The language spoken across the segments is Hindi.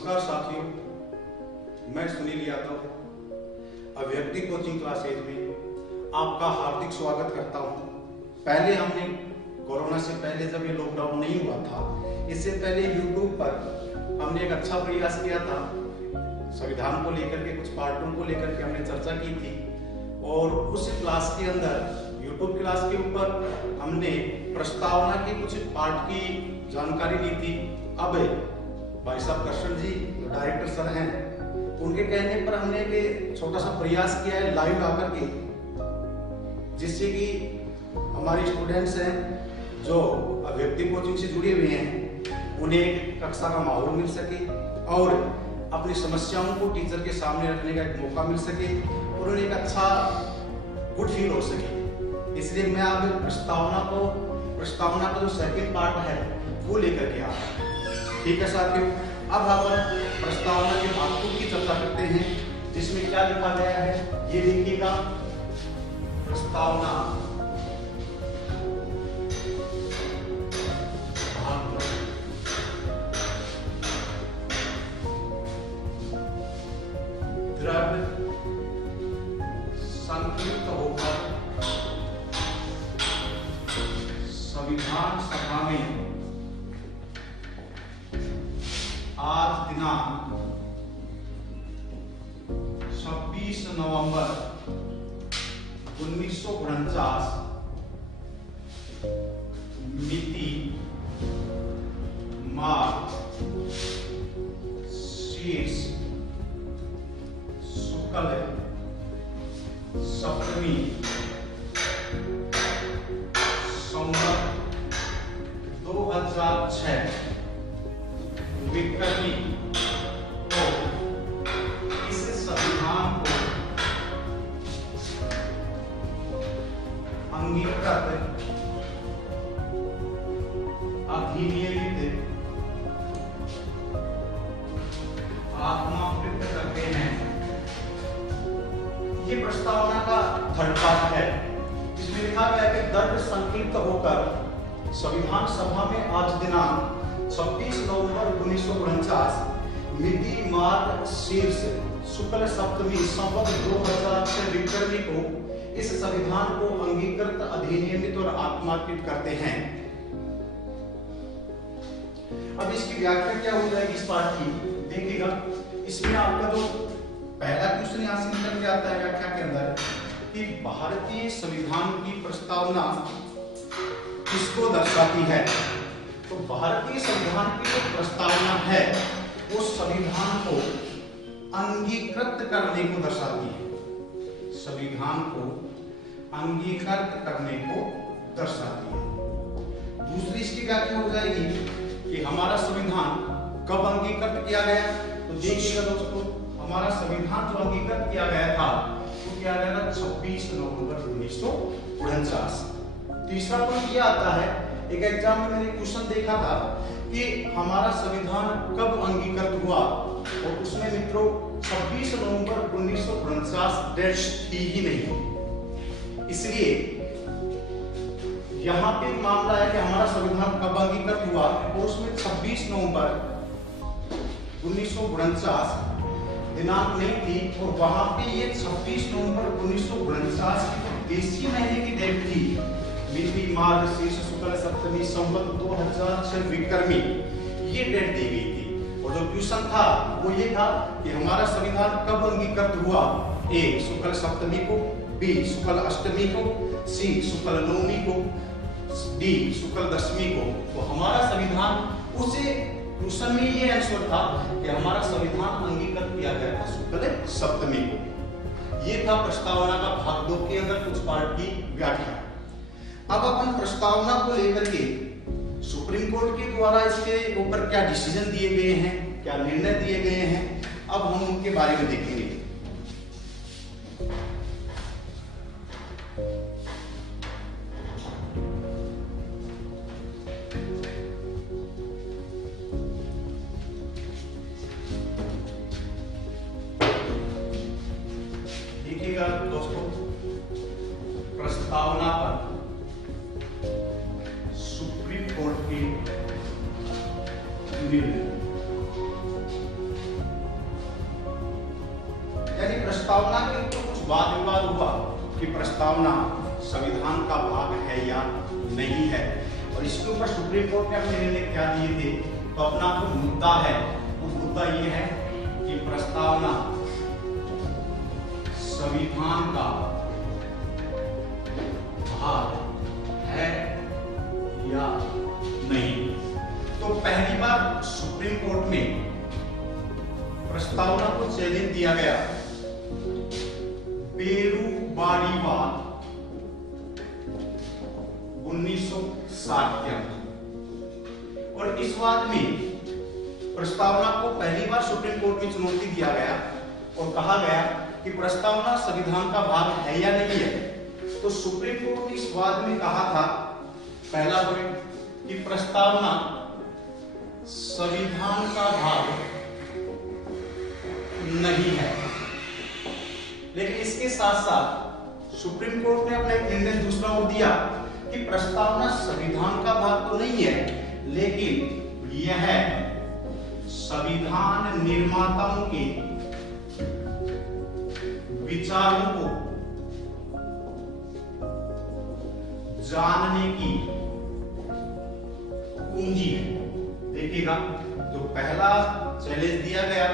नमस्कार साथियों, मैं सुनील यादव अभिव्यक्ति कोचिंग क्लासेज में आपका हार्दिक स्वागत करता हूं। पहले हमने कोरोना से पहले जब ये लॉकडाउन नहीं हुआ था, इससे पहले यूट्यूब पर हमने एक अच्छा प्रयास किया था। संविधान को लेकर के कुछ पार्टों को लेकर के हमने चर्चा की थी और उस क्लास के अंदर यूट्यूब क्लास के ऊपर हमने प्रस्तावना के कुछ पार्ट की जानकारी ली थी। अब भाई साहब कृष्ण जी डायरेक्टर सर हैं, उनके कहने पर हमने एक छोटा सा प्रयास किया है लाइव आकर के, जिससे कि हमारे स्टूडेंट्स हैं जो अभिव्यक्ति कोचिंग से जुड़े हुए हैं, उन्हें एक कक्षा का माहौल मिल सके और अपनी समस्याओं को टीचर के सामने रखने का एक मौका मिल सके और उन्हें एक अच्छा गुड फील हो सके। इसलिए मैं अब प्रस्तावना का जो सेकंड पार्ट है वो लेकर के आया। ठीक है साथियों, अब हम प्रस्तावना के भागों की चर्चा करते हैं, जिसमें क्या लिखा गया है ये देखिएगा। प्रस्तावना द्रव्य संक्षिप्त होकर संविधान सभा में आज दिनांक 26 नवंबर 1949 मिति मार्च शीर्ष शुक्ल सप्तमी संवत 2006 विक्रमी को इस संविधान को अंगीकृत अधिनियमित आत्मावृत करते हैं। ये प्रस्तावना का थर्ड पार्ट है, जिसमें लिखा गया है कि द्रव्य संक्षिप्त होकर संविधान सभा में आज दिनांक 26 नवंबर 1949 मिति मार्च शीर्ष शुक्ल सप्तमी संवत 2006 विक्रमी को इस संविधान को अंगीकृत अधिनियमित और आत्मार्पित करते हैं। अब इसकी व्याख्या क्या हो जाएगी इस पाठ की, देखिएगा। इसमें आपका जो पहला क्वेश्चन यहाँ से निकल के आता है व्याख्या के अंदर कि भारतीय संविधान की प्रस्तावना किसको दर्शाती है। तो भारतीय संविधान की जो प्रस्तावना है वो संविधान को अंगीकृत करने को दर्शाती है। संविधान को अंगीकृत करने को दर्शाती है। दूसरी इसकी व्याख्या हो जाएगी कि हमारा संविधान कब अंगीकृत किया गया। तो देखिएगा दोस्तों, हमारा संविधान जो अंगीकृत किया गया था वो किया गया था 26 नवंबर 1949। तीसरा पॉइंट यह आता है, एक एग्जाम में मैंने क्वेश्चन देखा था कि हमारा संविधान कब अंगीकृत हुआ, और उसमें मित्रों 26 नवंबर 1949 डेट थी ही नहीं। इसलिए यहाँ पे मामला है कि हमारा संविधान कब अंगीकृत हुआ, और उसमें 26 नवंबर 1949 दिनांक नहीं थी, और वहां पे ये 26 नवंबर 1949 की देशी महीने की डेट थी, मिति मार्च शीर्ष शुक्ल सप्तमी संवत 2006 विक्रमी, ये डेट दी गई थी। और जो क्वेश्चन था वो ये था कि हमारा संविधान कब अंगीकृत हुआ, ए शुक्ल सप्तमी को, बी शुक्ल अष्टमी को, सी शुक्ल नवमी को, डी शुक्ल दशमी को। तो हमारा संविधान उसे क्वेश्चन में ये आंसर था कि हमारा संविधान अंगीकृत किया गया था शुक्ल सप्तमी को। ये था प्रस्तावना का भाग 2 के अंदर कुछ पार्ट की व्याख्या। अब अपन प्रस्तावना को लेकर के सुप्रीम कोर्ट के द्वारा इसके ऊपर क्या डिसीजन दिए गए हैं, क्या निर्णय दिए गए हैं, अब हम उनके बारे में देखेंगे। देखिएगा दोस्तों, प्रस्तावना पर सुप्रीम कोर्ट के निर्णय कि प्रस्तावना संविधान का भाग है या नहीं है। और इसके ऊपर सुप्रीम कोर्ट ने अपने निर्णय क्या दिए थे, तो अपना जो मुद्दा है वो मुद्दा ये है कि प्रस्तावना संविधान का भाग है या नहीं। तो पहली बार सुप्रीम कोर्ट में प्रस्तावना को चैलेंज दिया गया बेरुबारीवाद 1960 के अंदर। और इस वाद में प्रस्तावना को पहली बार सुप्रीम कोर्ट में चुनौती दिया गया और कहा गया कि प्रस्तावना संविधान का भाग है या नहीं है। तो सुप्रीम कोर्ट ने इस वाद में कहा था, पहला पॉइंट, कि प्रस्तावना संविधान का भाग नहीं है। लेकिन इसके साथ साथ सुप्रीम कोर्ट ने अपना एक निर्णय दूसरा और दिया कि प्रस्तावना संविधान का भाग तो नहीं है, लेकिन यह संविधान निर्माताओं के विचारों को जानने की कुंजी है। देखिएगा, जो पहला चैलेंज दिया गया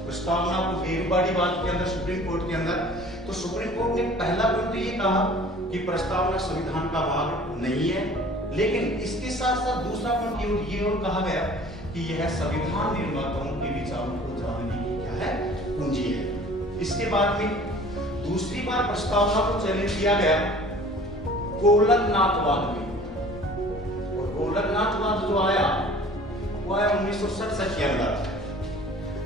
प्रस्तावना को बेरुबारीवाद के अंदर सुप्रीम कोर्ट के अंदर, तो सुप्रीम कोर्ट ने पहला पॉइंट ये कहा कि प्रस्तावना संविधान का भाग नहीं है, लेकिन इसके साथ साथ दूसरा पॉइंट ये और कहा गया कि यह संविधान निर्माताओं के विचारों को जानने की क्या है, कुंजी है। इसके बाद में दूसरी बार प्रस्तावना को चैलेंज किया गया गोलकनाथवाद में। और गोलकनाथवाद जो आया वो आया 1967 के अंदर।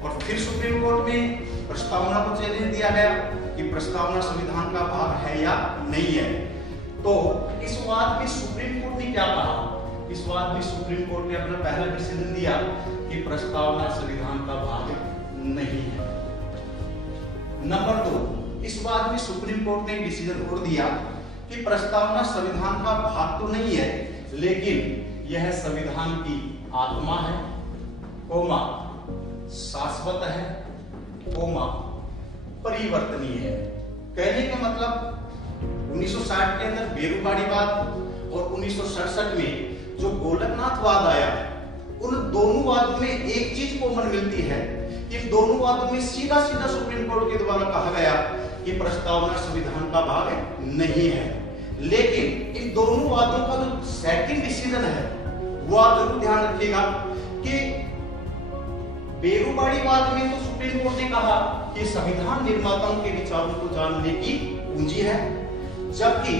और फिर सुप्रीम कोर्ट में प्रस्तावना को चैलेंज दिया गया कि प्रस्तावना संविधान का भाग है या नहीं है। तो इस वाद में सुप्रीम कोर्ट ने क्या कहा, इस वाद में सुप्रीम कोर्ट ने अपना पहला डिसीजन दिया कि प्रस्तावना संविधान का भाग नहीं है। नंबर 2, इस वाद में सुप्रीम कोर्ट ने डिसीजन और दिया कि प्रस्तावना संविधान का भाग तो नहीं है, लेकिन यह संविधान की आत्मा है, कोमा शाश्वत है, कोमा परिवर्तनीय है। कहने का मतलब 1960 के अंदर बेरुबारीवाद और 1967 में जो गोलकनाथवाद आया, उन दोनों वादों में एक चीज कॉमन मिलती है। इन दोनों वादों में सीधा सीधा सुप्रीम कोर्ट के द्वारा कहा गया कि प्रस्तावना संविधान का भाग नहीं है। लेकिन इन दोनों वादों का जो सेकंड डिसीजन है वो आप जरूर ध्यान रखिएगा कि बेरुबारीवाद में तो सुप्रीम कोर्ट ने कहा कि संविधान निर्माताओं के विचारों को जानने की कुंजी है, जबकि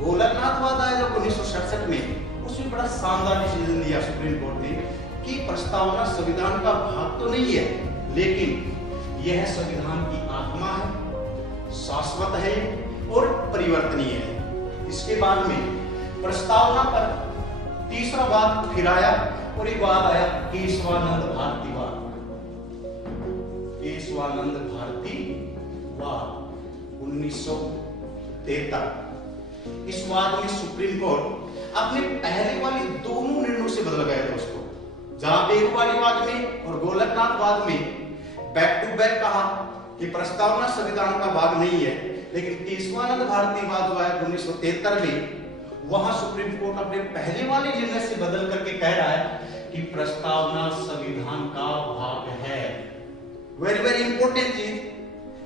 गोलकनाथवाद आया जब 1967 में, उसमें बड़ा शानदार डिसीजन दिया सुप्रीम कोर्ट ने कि प्रस्तावना संविधान का भाग तो नहीं है, लेकिन यह संविधान की आत्मा है, शाश्वत है और परिवर्तनीय है। इसके बाद में प्रस्तावना पर तीसरा वाद फिर आया और एक वाद आया केशवानंद भारतीवाद। केशवानंद भारतीवाद 1973। इस वाद में सुप्रीम कोर्ट अपने पहले वाले दोनों निर्णयों से बदल गए दोस्तों। जहां बेरुबारीवाद में और गोलकनाथवाद में बैक टू बैक कहा कि प्रस्तावना संविधान का भाग नहीं है, लेकिन केशवानंद भारतीवाद जो है 1973 में, वहां सुप्रीम कोर्ट अपने पहले वाले निर्णय से बदल करके कह रहा है कि प्रस्तावना संविधान का भाग है। वेरी वेरी इंपॉर्टेंट चीज,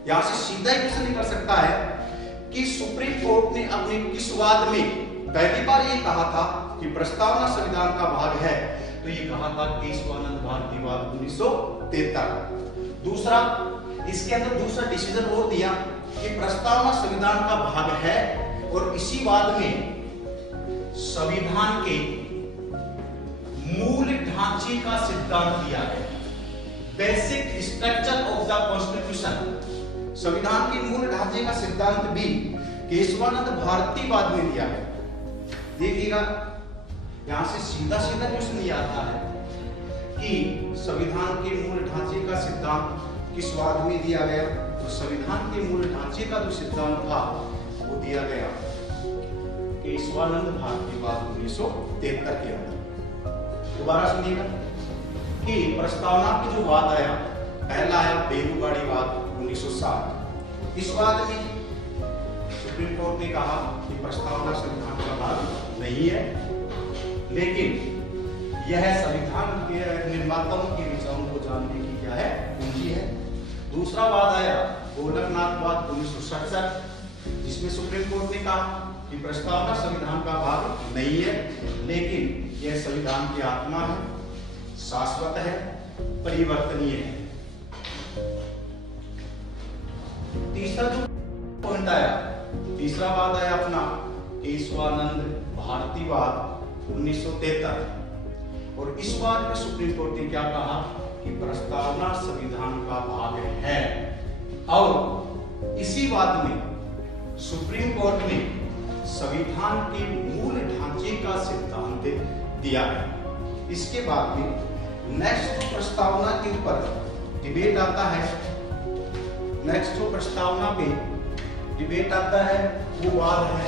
यहां से सीधा ही क्वेश्चन निकल सकता है कि सुप्रीम कोर्ट ने अपने किस वाद में पहली बार ये कहा था कि प्रस्तावना संविधान का भाग है, तो ये कहा था केशवानंद भारतीवाद 1973। दूसरा, इसके अंदर दूसरा डिसीजन और दिया कि प्रस्तावना संविधान का भाग है, और इसी वाद में संविधान के मूल ढांचे का सिद्धांत दिया गया। Basic structure of the constitution, संविधान के मूल ढांचे का सिद्धांत भी केशवानंद भारतीवाद में दिया गया। देखिएगा, यहां से सीधा सीधा क्वेश्चन ये आता है कि संविधान के मूल ढांचे का सिद्धांत किस वाद में दिया गया, तो संविधान के मूल ढांचे का जो सिद्धांत था वो दिया गया केशवानंद भारतीवाद 1973 के अंदर। दोबारा सुनिएगा कि प्रस्तावना के जो वाद आया, पहला आया बेरुबारीवाद 1960। इस वाद में सुप्रीम कोर्ट ने कहा कि प्रस्तावना संविधान का भाग नहीं है, लेकिन यह संविधान के निर्माताओं की विचारों को जानने की क्या है, पूंजी है। दूसरा वाद आया गोलकनाथ वाद 1967, जिसमें सुप्रीम कोर्ट ने कहा कि प्रस्तावना संविधान का भाग नहीं है, लेकिन यह संविधान की आत्मा है, शाश्वत है, परिवर्तनीय है। तीसरा जो पॉइंट आया, तीसरा वाद आया अपना केशवानंद भारतीवाद 1973, और इस बार में सुप्रीम कोर्ट ने क्या कहा कि प्रस्तावना संविधान का भाग है, और इसी बात में सुप्रीम कोर्ट ने संविधान के मूल ढांचे का सिद्धांत दिया है। इसके बाद में नेक्स्ट प्रस्तावना के ऊपर डिबेट आता है, नेक्स्ट जो प्रस्तावना पे डिबेट आता है वो वाद है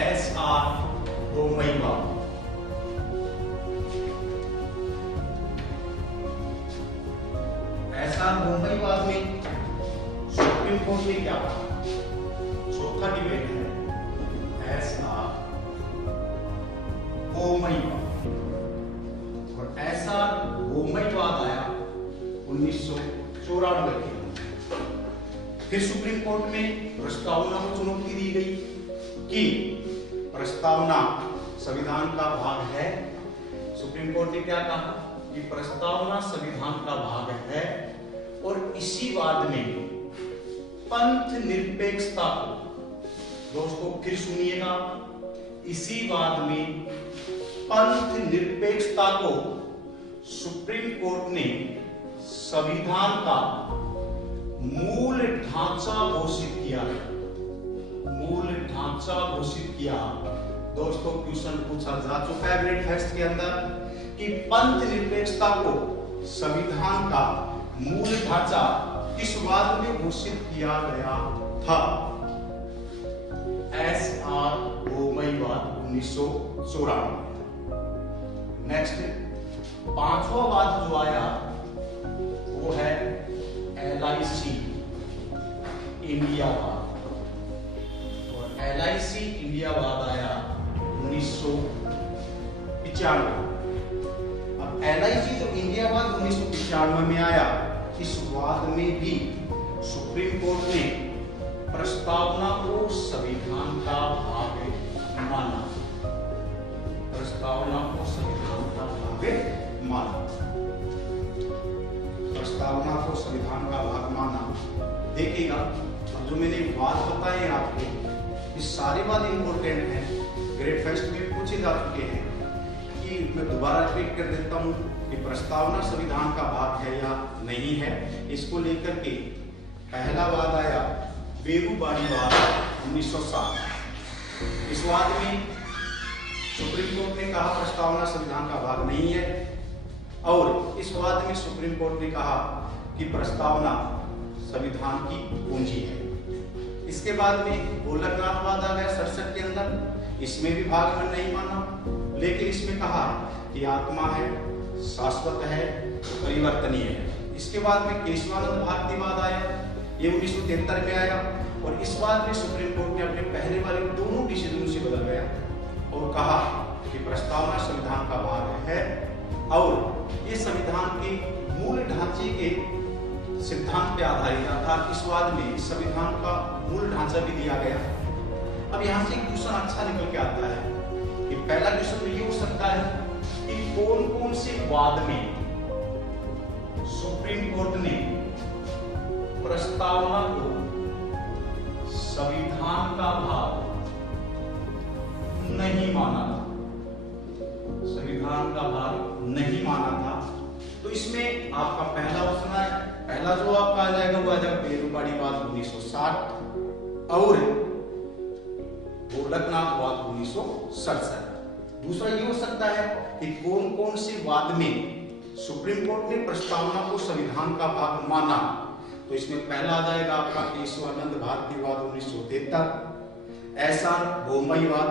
एस.आर. बोमईवाद। एस.आर. बोमईवाद में सुप्रीम कोर्ट ने क्या कहा, चौथा डिबेट है एस.आर. बोमईवाद, और एस.आर. बोमईवाद आया 1994 के। फिर सुप्रीम कोर्ट में प्रस्तावना को चुनौती दी गई कि प्रस्तावना संविधान का भाग है। सुप्रीम कोर्ट ने क्या कहा कि प्रस्तावना संविधान का भाग है, और इसी वाद में पंथ निरपेक्षता को, दोस्तों फिर सुनिएगा, इसी वाद में पंथ निरपेक्षता को सुप्रीम कोर्ट ने संविधान का मूल ढांचा घोषित किया है। मूल ढांचा घोषित किया। दोस्तों क्वेश्चन पूछा जा चुका है ग्रेड फर्स्ट के अंदर कि पंथ निरपेक्षता को संविधान का मूल ढांचा किस वाद में घोषित किया गया था। एस.आर. बोमईवाद 1994। नेक्स्ट पांचवा वाद जो आया वो है LIC इंडिया वाद, और LIC इंडिया वाद आया 1995। अब LIC जो इंडिया वाद 1995 में आया, इस वाद में भी सुप्रीम कोर्ट ने प्रस्तावना को संविधान का भाग माना। प्रस्तावना को संविधान का भाग माना। प्रस्तावना को संविधान का भाग माना। देखिएगा जो मैंने वाद बताए आपको, ये सारे वाद इंपॉर्टेंट हैं, ग्रेड फर्स्ट में पूछे जा चुके हैं, कि मैं दोबारा रिपीट कर देता हूं कि प्रस्तावना संविधान का भाग है या नहीं है। इसको लेकर के पहला वाद आया बेरूबाड़ी वाद 1907। इस वाद में सुप्रीम कोर्ट ने कहा प्रस्तावना संविधान का भाग नहीं है, और इस वाद में सुप्रीम कोर्ट ने कहा कि प्रस्तावना संविधान की पूंजी है। इसके बाद में गोलकनाथ वाद आ गया 67 के अंदर। इसमें भी भाग में नहीं माना, लेकिन इसमें कहा कि आत्मा है, शाश्वत है, परिवर्तनीय है। इसके बाद में केशवानंद भारतीवाद आया, ये 1973 में आया, और इस बार में सुप्रीम कोर्ट ने अपने पहले वाले दोनों डिसीजन से बदल गया और कहा कि प्रस्तावना संविधान का भाग है, और ये संविधान के मूल ढांचे के सिद्धांत पे आधारित था। इस वाद में संविधान का मूल ढांचा भी दिया गया। अब यहाँ से क्वेश्चन अच्छा निकल के आता है कि पहला क्वेश्चन ये हो सकता है कि कौन कौन से वाद में सुप्रीम कोर्ट ने प्रस्तावना को संविधान का भाग नहीं माना था, संविधान का भाग नहीं माना था। तो इसमें आपका पहला ऑप्शन है, पहला जो आपका आ जाएगा वो आ जाएगा बेरूबाड़ी वाद 1960 और गोलकनाथ वाद 1967। दूसरा ये हो सकता है कि कौन कौन से वाद में सुप्रीम कोर्ट ने प्रस्तावना को संविधान का भाग माना। तो इसमें पहला आ जाएगा आपका केशवानंद भारतीवाद 1973, एस.आर. बोमईवाद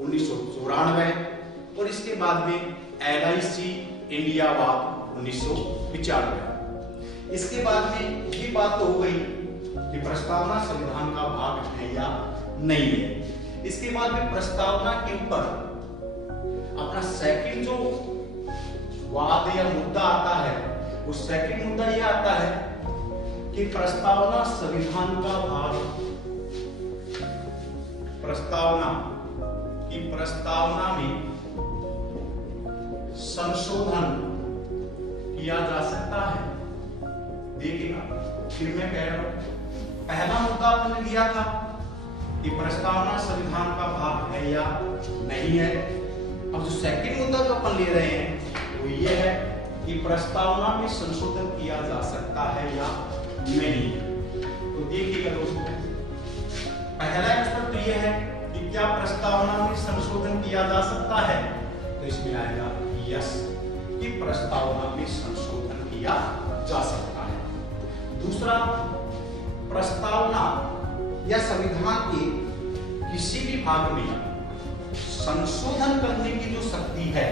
1994, और इसके बाद में LIC इंडिया वाद 1995। इसके बाद में ये बात तो हो गई कि प्रस्तावना संविधान का भाग है या नहीं है। इसके बाद में प्रस्तावना के ऊपर अपना सेकंड जो वाद या मुद्दा आता है, वो सेकंड मुद्दा यह आता है कि प्रस्तावना संविधान का भाग, प्रस्तावना में संशोधन किया जा सकता है। देखिएगा, फिर मैं कह रहा हूं, पहला मुद्दा आपने लिया था कि प्रस्तावना संविधान का भाग है या नहीं है। अब जो सेकंड मुद्दा जो अपन ले रहे हैं वो ये है कि प्रस्तावना में संशोधन किया जा सकता है या नहीं। तो देखिएगा दोस्तों, पहला प्रश्न तो यह है कि क्या प्रस्तावना में संशोधन किया जा सकता है, तो इसमें आएगा यस, कि प्रस्तावना में संशोधन किया जा सकता है। दूसरा, प्रस्तावना या संविधान के किसी भी भाग में संशोधन करने की जो शक्ति है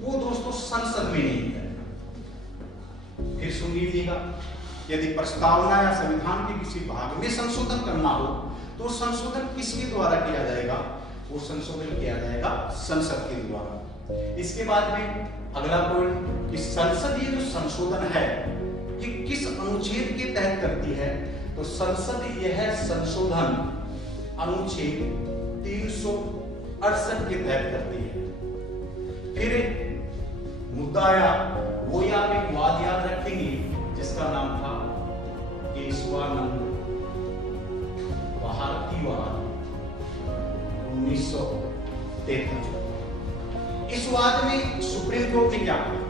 वो दोस्तों संसद में नहीं है। फिर सुन लीजिएगा, यदि प्रस्तावना या संविधान के किसी भाग में संशोधन करना हो तो संशोधन किसके द्वारा किया जाएगा, वो संशोधन किया जाएगा संसद के द्वारा। इसके बाद में अगला पॉइंट कि संसदीय जो संशोधन है ये किस अनुच्छेद के तहत करती है, तो संसद यह संशोधन अनुच्छेद 368 के तहत करती है। फिर मुद्दा आया, वो आप एक वाद याद रखेंगे जिसका नाम था केशवानंद भारतीवाद 1933। इस वाद में सुप्रीम कोर्ट ने क्या कहा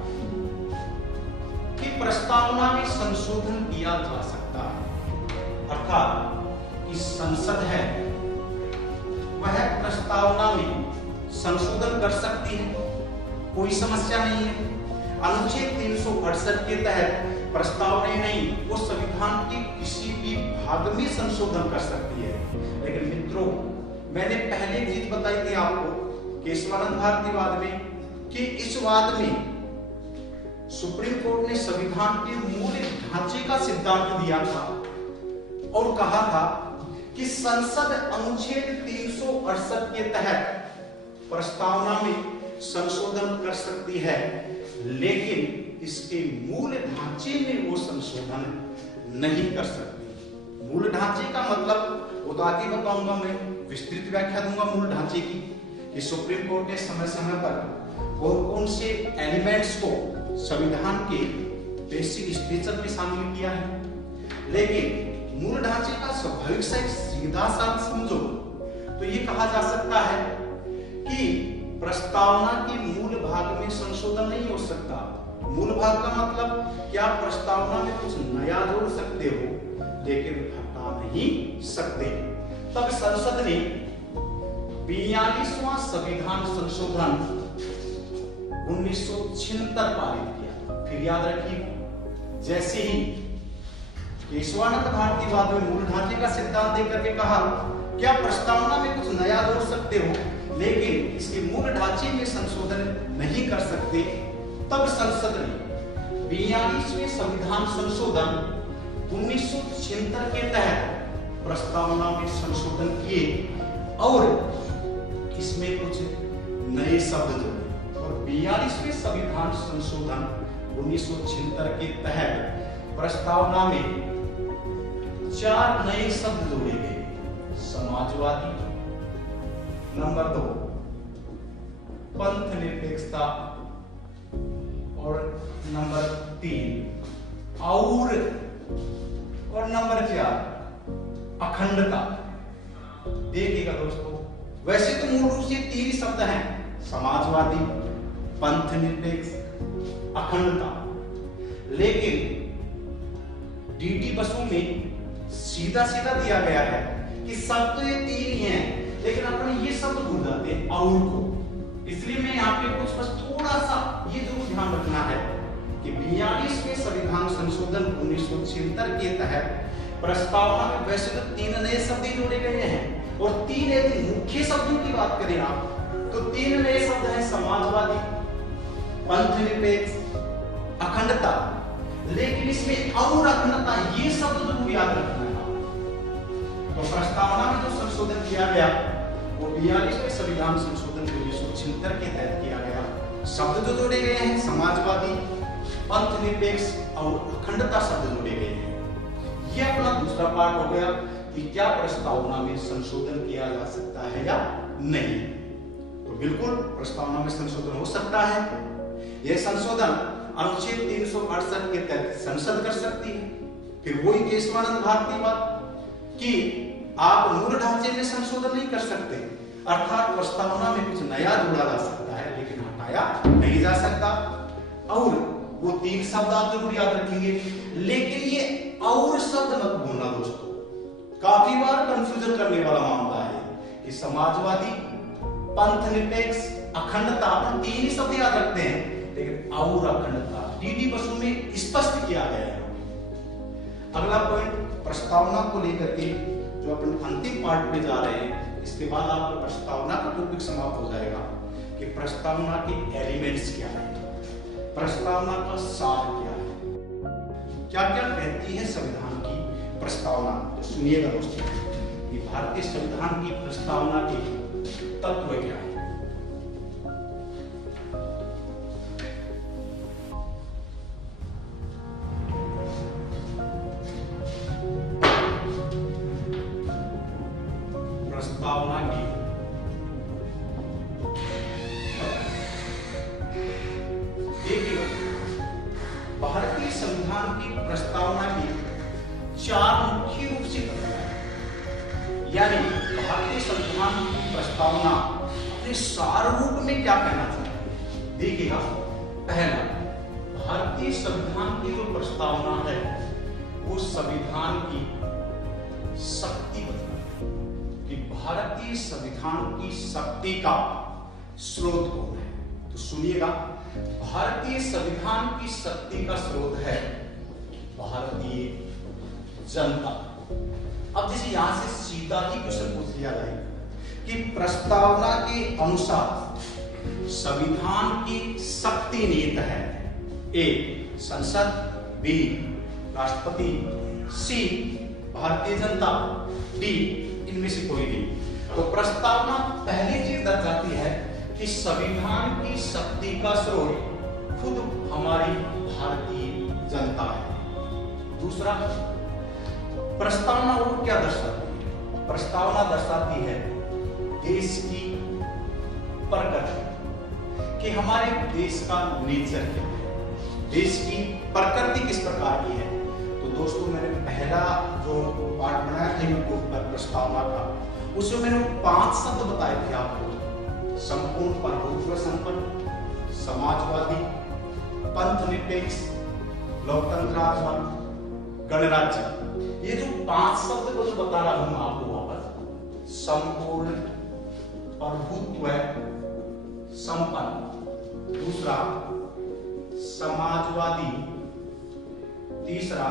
कि प्रस्तावना में संशोधन किया जा सकता है, अर्थात कि संसद है वह प्रस्तावना में संशोधन कर सकती है, कोई समस्या नहीं है। अनुच्छेद 368 के तहत प्रस्तावना नहीं, वो संविधान के किसी भी भाग में संशोधन कर सकती है। लेकिन मित्रों, मैंने पहले एक चीज बताई थी आपको केशवानंद भारतीवाद में कि इस वाद में सुप्रीम कोर्ट ने संविधान के मूल ढांचे का सिद्धांत दिया था और कहा था कि संसद अनुच्छेद 368 के तहत प्रस्तावना में संशोधन कर सकती है, लेकिन इसके मूल ढांचे में वो संशोधन नहीं कर सकती। मूल ढांचे का मतलब वो तो आगे बताऊंगा, मैं विस्तृत व्याख्या दूंगा मूल ढांचे की कि सुप्रीम कोर्ट ने समय समय पर कौन कौन से एलिमेंट्स को संविधान के बेसिक स्ट्रक्चर में शामिल किया है। लेकिन मूल ढांचे का स्वाभाविक से सीधा सा समझो तो ये कहा जा सकता है कि प्रस्तावना के मूल भाग में संशोधन नहीं हो सकता। मूल भाग का मतलब क्या, प्रस्तावना में कुछ नया जोड़ सकते हो लेकिन हटा नहीं सकते। तब संसद ने 42वां संविधान संशोधन 1976 पारित किया। फिर याद रखिए, जैसे ही केशवानंद भारतीवाद में मूल ढांचे का सिद्धांत देकर के कहा क्या प्रस्तावना में कुछ नया जोड़ सकते हो लेकिन इसके मूल ढांचे में संशोधन नहीं कर सकते, तब संसद ने 42वें संविधान संशोधन 1976 के तहत प्रस्तावना में संशोधन किए और इसमें कुछ नए शब्द जोड़े और 42वें संविधान संशोधन 1976 के तहत प्रस्तावना में 4 नए शब्द जोड़े गए। समाजवादी, नंबर 2 पंथ निरपेक्षता और नंबर 3 और नंबर 4 अखंडता। देखिएगा दोस्तों, वैसे तो मूल रूप से 3 शब्द हैं, समाजवादी, पंथ निरपेक्ष, अखंडता, लेकिन डीडी बसु में सीधा सीधा दिया गया है कि शब्द तो ये 3 ही हैं, लेकिन अपने ये शब्द भूल जाते हैं और को। इसलिए मैं यहाँ पे कुछ बस थोड़ा सा ये जरूर ध्यान रखना है कि 42वें संविधान संशोधन 1976 के तहत प्रस्तावना में वैसे तो 3 नए शब्द जोड़े गए हैं और 3 यदि मुख्य शब्दों की बात करें आप तो 3 नए शब्द हैं, समाजवादी, पंथ निरपेक्ष, अखंडता। लेकिन इसमें और अखंडता ये शब्द जरूर याद रखना है। तो प्रस्तावना में जो संशोधन किया गया वो 42वें संविधान संशोधन 1976 के तहत किया गया। शब्द जो जोड़े गए हैं समाजवादी, पंथ निरपेक्ष और अखंडता शब्द जोड़े गए हैं। यह अपना दूसरा पार्ट हो गया कि क्या प्रस्तावना में संशोधन किया जा सकता है या नहीं। तो बिल्कुल प्रस्तावना में संशोधन हो सकता है। यह संशोधन अनुच्छेद 368 के तहत संसद कर सकती है। फिर वही केशवानंद भारती बात कि आप मूल ढांचे में संशोधन नहीं कर सकते, अर्थात प्रस्तावना में कुछ नया जोड़ा जा सकता है लेकिन हटाया नहीं जा सकता। और वो 3 शब्द आप जरूर याद रखेंगे, लेकिन ये और शब्द मत भूलना दोस्तों, काफी बार कंफ्यूजन करने वाला मामला है कि समाजवादी, पंथ निरपेक्ष, अखंडता, 3 ही शब्द याद रखते हैं लेकिन और अखंडता डीडी बसु में स्पष्ट किया गया है। अगला पॉइंट प्रस्तावना को लेकर के जो अपन अंतिम पार्ट पे जा रहे हैं, इसके बाद आपका प्रस्तावना का टॉपिक समाप्त हो जाएगा कि प्रस्तावना के एलिमेंट्स क्या है, प्रस्तावना का सार क्या है, क्या क्या कहती है संविधान की प्रस्तावना। तो सुनिएगा दोस्तों कि भारतीय संविधान की प्रस्तावना के तत्व क्या है। प्रस्तावना की भारतीय संविधान की प्रस्तावना की 4 मुख्य रूप से यानी भारतीय संविधान की प्रस्तावना अपने सार रूप में क्या कहना चाहती है। देखिएगा, पहला, भारतीय संविधान की जो प्रस्तावना है वो संविधान की शक्ति बताती है कि भारतीय संविधान की शक्ति का स्रोत कौन है। तो सुनिएगा, भारतीय संविधान की शक्ति का स्रोत है भारतीय जनता। अब जैसे यहां से सीधा ही क्वेश्चन पूछ लिया जाए कि प्रस्तावना के अनुसार संविधान की शक्ति निहित है, ए संसद, बी राष्ट्रपति, सी भारतीय जनता, डी इनमें से कोई नहीं। तो प्रस्तावना पहली चीज दर्शाती है कि संविधान की शक्ति का स्रोत खुद हमारी भारतीय जनता है। दूसरा, प्रस्तावना और क्या दर्शाती है। प्रस्तावना दर्शाती है देश की प्रकृति कि हमारे देश का नेचर क्या है, देश की प्रकृति किस प्रकार की है। तो दोस्तों मैंने पहला जो पार्ट बनाया था यूट्यूब पर प्रस्तावना का, उसमें मैंने 5 शब्द बताए थे आपको, संपूर्ण प्रभुत्व संपन्न, समाजवादी, पंथ निरपेक्ष, लोकतंत्रात्मक, गणराज्य। ये जो 5 शब्द को जो बता रहा हूं आपको वापस, संपूर्ण प्रभुत्व संपन्न, दूसरा समाजवादी, तीसरा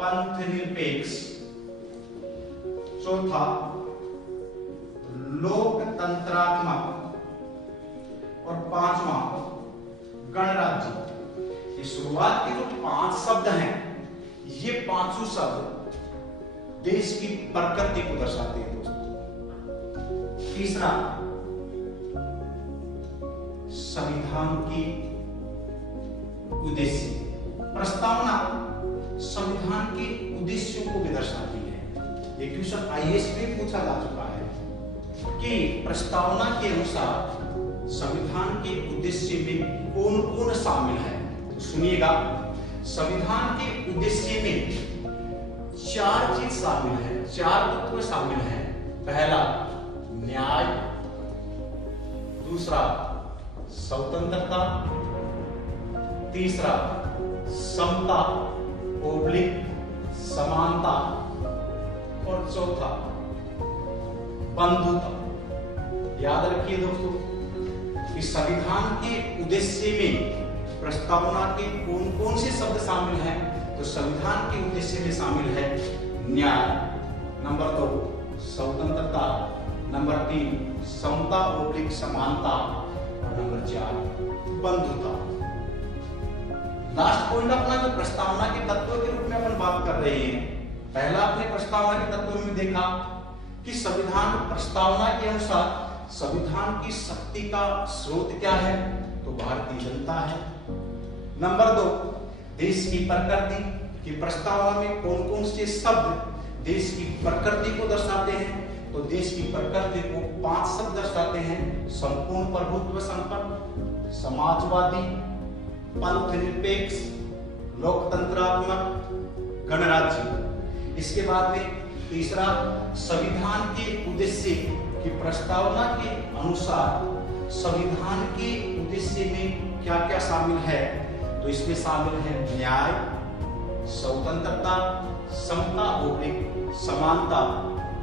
पंथ निरपेक्ष, चौथा लोकतंत्रात्मक और 5वां गणराज्य। ये शुरुआत के जो 5 शब्द हैं, ये 5 शब्द देश की प्रकृति को दर्शाते हैं दोस्तों। तीसरा, संविधान की उद्देश्य। प्रस्तावना संविधान के उद्देश्यों को भी दर्शाती है। ये क्वेश्चन आईएएस में पूछा जा चुका है कि प्रस्तावना के अनुसार संविधान के उद्देश्य में कौन कौन शामिल है। तो सुनिएगा, संविधान के उद्देश्य में 4 चीज शामिल है, 4 तत्व शामिल हैं। पहला न्याय, दूसरा स्वतंत्रता, तीसरा समता ओब्लिक समानता और चौथा बंधुता। याद रखिए दोस्तों कि संविधान के उद्देश्य में प्रस्तावना के कौन कौन से शब्द शामिल हैं। तो संविधान के उद्देश्य में शामिल है न्याय, नंबर 2 स्वतंत्रता, नंबर 3 समता ओब्लिक समानता और नंबर 4 बंधुता। लास्ट पॉइंट अपना जो प्रस्तावना के तत्व के रूप में अपन बात कर रहे हैं, पहला अपने प्रस्तावना के तत्व में देखा कि संविधान प्रस्तावना के अनुसार संविधान की शक्ति का स्रोत क्या है, तो भारतीय जनता है। नंबर 2, देश की प्रकृति की प्रस्तावना में कौन कौन से शब्द देश की प्रकृति को दर्शाते हैं, तो देश की प्रकृति को 5 शब्द दर्शाते हैं। संपूर्ण प्रभुत्व संपन्न, समाजवादी, पंथ निरपेक्ष, लोकतंत्रात्मक, गणराज्य। इसके बाद में तीसरा, संविधान के उद्देश्य की प्रस्तावना के अनुसार संविधान के उद्देश्य में क्या क्या शामिल है, तो इसमें शामिल है न्याय, स्वतंत्रता, समता और समानता,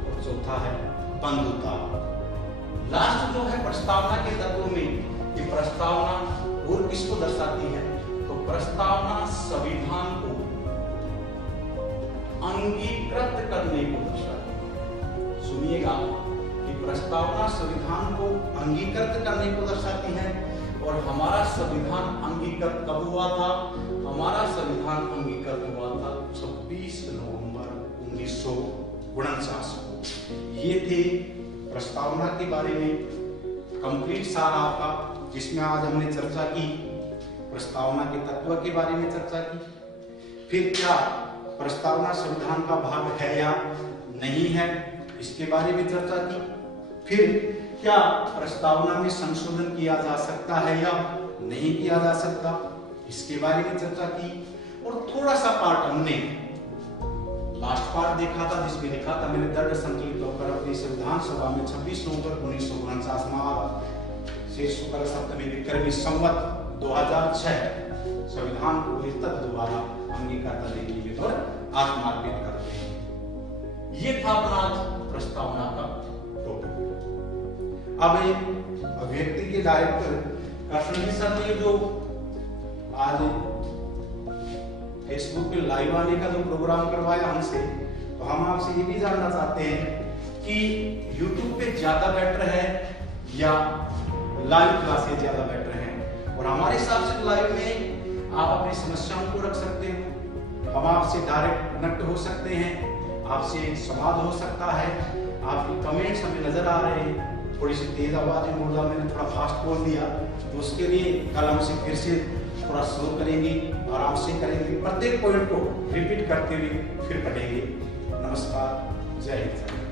और चौथा है बंधुता। लास्ट जो है प्रस्तावना के तत्वों में, ये प्रस्तावना और किसको दर्शाती है, तो प्रस्तावना संविधान को अंगीकृत करने को दर्शाती है। सुनिएगा कि प्रस्तावना संविधान को अंगीकृत करने को दर्शाती है। और हमारा संविधान अंगीकृत कब हुआ था, हमारा संविधान अंगीकृत हुआ था 26 नवंबर 1949 को। ये थे प्रस्तावना के बारे में कंप्लीट सार आपका, जिसमें आज हमने चर्चा की, प्रस्तावना के तत्व के बारे में चर्चा की, फिर क्या प्रस्तावना संविधान का भाग है या नहीं है, इसके बारे में चर्चा की, फिर क्या प्रस्तावना में संशोधन किया जा सकता है या नहीं किया जा सकता, इसके बारे में चर्चा की, और थोड़ा सा पार्ट हमने लास्ट पार्ट देखा था, जिसमें लिखा था मैंने दृढ़ संकल्प होकर अपनी संविधान सभा में 26 नवंबर 1949 में सप्तमी विक्रमी संवत 2006 संविधान को तक दोबारा अंगीकार करने के लिए आत्मार्पित करते हैं। ये था अपना प्रस्तावना का टॉपिक। अब अभिव्यक्ति के डायरेक्टर कृष्ण सर ने जो आज फेसबुक पे लाइव आने का जो प्रोग्राम करवाया हमसे, तो हम आपसे ये भी जानना चाहते हैं कि YouTube पे ज्यादा बेटर है या लाइव क्लासेस ज्यादा बेटर है। और हमारे हिसाब से लाइव में आप अपनी समस्याओं को रख सकते हो, हम आपसे डायरेक्ट कनेक्ट हो सकते हैं, आपसे संवाद हो सकता है, आपके कमेंट्स हमें नजर आ रहे हैं। थोड़ी सी तेज आवाज में बोला, मैंने थोड़ा फास्ट बोल दिया, तो उसके लिए कल हमसे फिर से थोड़ा स्लो करेंगे, आराम से करेंगे, प्रत्येक पॉइंट को रिपीट करते हुए फिर पढ़ेंगे। नमस्कार, जय हिंद।